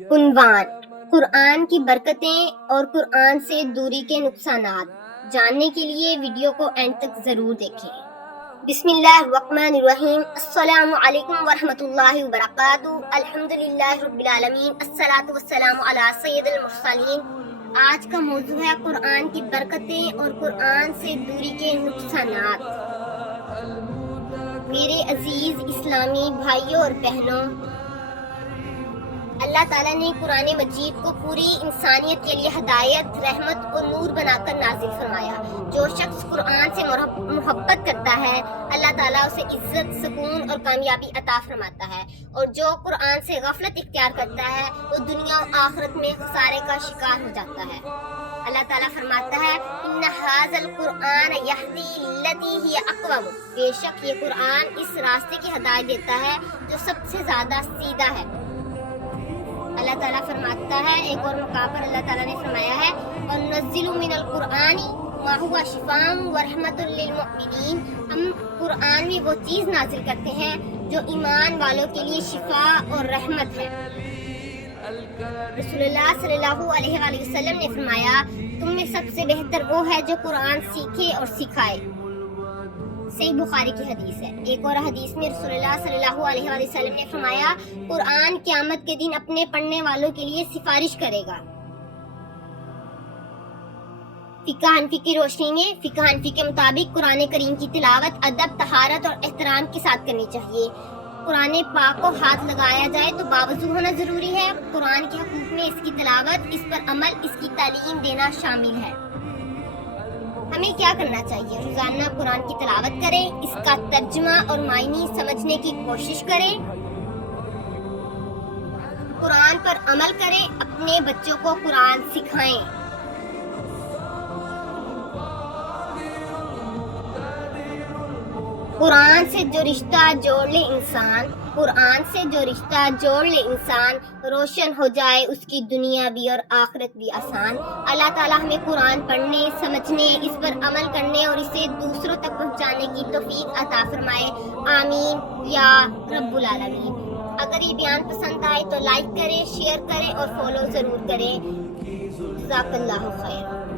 عنوان: قرآن کی برکتیں اور قرآن سے دوری کے نقصانات۔ جاننے کے لیے ویڈیو کو اینڈ تک ضرور دیکھیں۔ بسم اللہ الرحمن الرحیم۔ السلام علیکم ورحمۃ اللہ وبرکاتہ۔ الحمدللہ رب العالمین، الصلاۃ والسلام علی سید المرسلین۔ آج کا موضوع ہے قرآن کی برکتیں اور قرآن سے دوری کے نقصانات۔ میرے عزیز اسلامی بھائیوں اور بہنوں، اللہ تعالیٰ نے قرآن مجید کو پوری انسانیت کے لیے ہدایت، رحمت اور نور بنا کر نازل فرمایا۔ جو شخص قرآن سے محبت کرتا ہے، اللہ تعالیٰ اسے عزت، سکون اور کامیابی عطا فرماتا ہے، اور جو قرآن سے غفلت اختیار کرتا ہے وہ دنیا و آخرت میں خسارے کا شکار ہو جاتا ہے۔ اللہ تعالیٰ فرماتا ہے ان ھذا القرآن یہدی للتی ہی اقوم۔ بے شک یہ قرآن اس راستے کی ہدایت دیتا ہے جو سب سے زیادہ سیدھا ہے۔ اللہ تعالیٰ فرماتا ہے، ایک اور مقام پر اللہ تعالیٰ نے فرمایا ہے وَنُنَزِّلُ مِنَ الْقُرْآنِ مَا هُوَ شِفَاءٌ وَرَحْمَةٌ لِّلْمُؤْمِنِينَ۔ ہم قرآن میں وہ چیز نازل کرتے ہیں جو ایمان والوں کے لیے شفا اور رحمت ہے۔ رسول اللہ صلی اللہ علیہ وآلہ وسلم نے فرمایا، تم میں سب سے بہتر وہ ہے جو قرآن سیکھے اور سکھائے۔ صحیح بخاری کی حدیث ہے۔ ایک اور حدیث میں رسول اللہ صلی اللہ علیہ وآلہ وسلم نے فرمایا، قرآن قیامت کے دن اپنے پڑھنے والوں کے لیے سفارش کرے گا۔ فقہ حنفی کی روشنی میں، فقہ حنفی کے مطابق قرآن کریم کی تلاوت ادب، طہارت اور احترام کے ساتھ کرنی چاہیے۔ قرآن پاک کو ہاتھ لگایا جائے تو باوضو ہونا ضروری ہے۔ قرآن کے حقوق میں اس کی تلاوت، اس پر عمل، اس کی تعلیم دینا شامل ہے۔ ہمیں کیا کرنا چاہیے؟ روزانہ قرآن کی تلاوت کریں، اس کا ترجمہ اور معنی سمجھنے کی کوشش کریں، قرآن پر عمل کریں، اپنے بچوں کو قرآن سکھائیں۔ قرآن سے جو رشتہ جوڑ لے انسان، قرآن سے جو رشتہ جوڑ لے انسان، روشن ہو جائے اس کی دنیا بھی اور آخرت بھی آسان۔ اللہ تعالیٰ ہمیں قرآن پڑھنے، سمجھنے، اس پر عمل کرنے اور اسے دوسروں تک پہنچانے کی توفیق عطا فرمائے۔ آمین یا رب العالمین۔ اگر یہ بیان پسند آئے تو لائک کریں، شیئر کریں اور فالو ضرور کریں۔ جزاک اللہ خیر۔